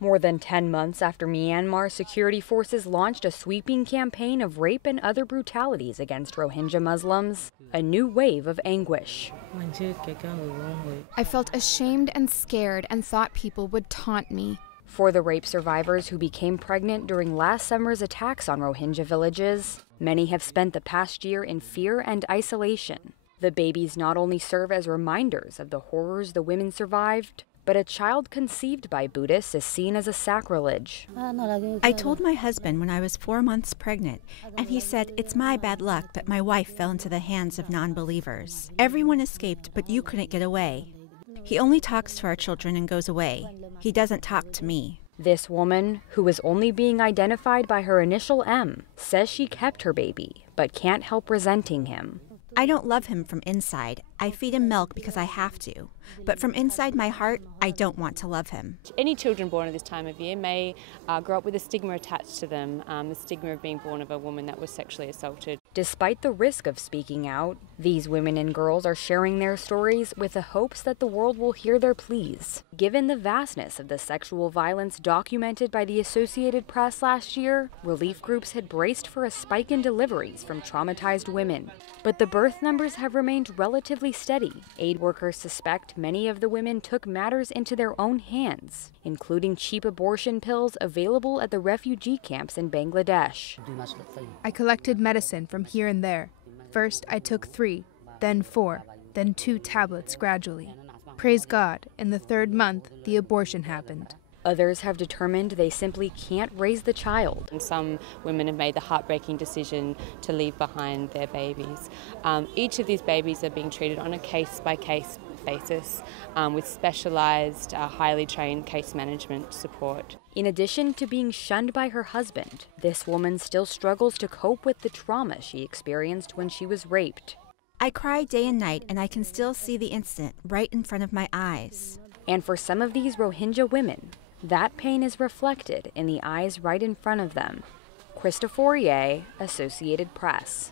More than 10 months after Myanmar, security forces launched a sweeping campaign of rape and other brutalities against Rohingya Muslims, a new wave of anguish. I felt ashamed and scared and thought people would taunt me. For the rape survivors who became pregnant during last summer's attacks on Rohingya villages, many have spent the past year in fear and isolation. The babies not only serve as reminders of the horrors the women survived, but a child conceived by Buddhists is seen as a sacrilege. I told my husband when I was 4 months pregnant, and he said, "It's my bad luck that my wife fell into the hands of non-believers. Everyone escaped, but you couldn't get away." He only talks to our children and goes away. He doesn't talk to me. This woman, who is only being identified by her initial M, says she kept her baby, but can't help resenting him. I don't love him from inside. I feed him milk because I have to. But from inside my heart, I don't want to love him. Any children born at this time of year may grow up with a stigma attached to them, the stigma of being born of a woman that was sexually assaulted. Despite the risk of speaking out, these women and girls are sharing their stories with the hopes that the world will hear their pleas. Given the vastness of the sexual violence documented by the Associated Press last year, relief groups had braced for a spike in deliveries from traumatized women. But the birth numbers have remained relatively steady. Aid workers suspect many of the women took matters into their own hands, including cheap abortion pills available at the refugee camps in Bangladesh. I collected medicine from here and there. First, I took 3, then 4, then 2 tablets gradually. Praise God, in the 3rd month, the abortion happened. Others have determined they simply can't raise the child. And some women have made the heartbreaking decision to leave behind their babies. Each of these babies are being treated on a case-by-case basis with specialised, highly trained case management support. In addition to being shunned by her husband, this woman still struggles to cope with the trauma she experienced when she was raped. I cry day and night, and I can still see the incident right in front of my eyes. And for some of these Rohingya women, that pain is reflected in the eyes right in front of them. Krista Fourier, Associated Press.